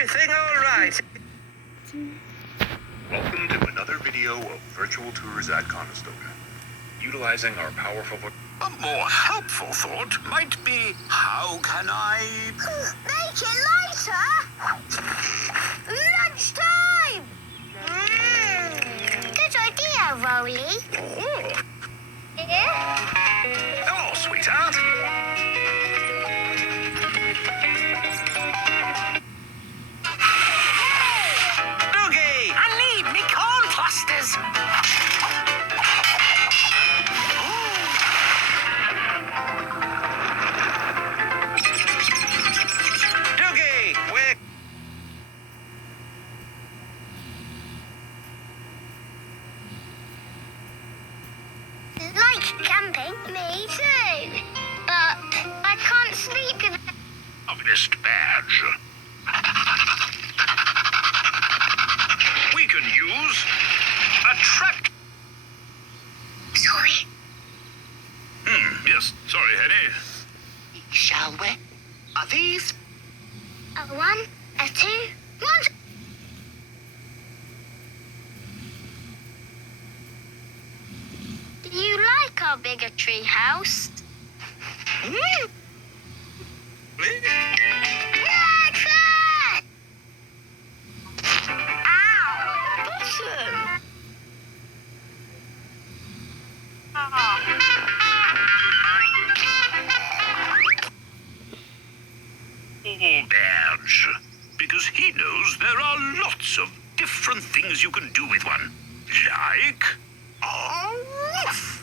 everything all right? Welcome to another video of Virtual Tours at Conestoga. Utilizing our powerful... A more helpful thought might be, how can I... Make it lighter! Lunchtime! Good idea, Rolly. Oh, Yeah? hello, sweetheart. Doogie! I need me corn plasters. Doogie! We're... Like camping? Me too. But I can't sleep in... Harvest badge. We can use a trap. Sorry. Yes, sorry, Henny. Shall we? Are these? A 1, a 2, 1. Do you like our bigger tree house? Breakfast! Ow! Listen! Badge. Because he knows there are lots of different things you can do with one. Like... Oh, woof!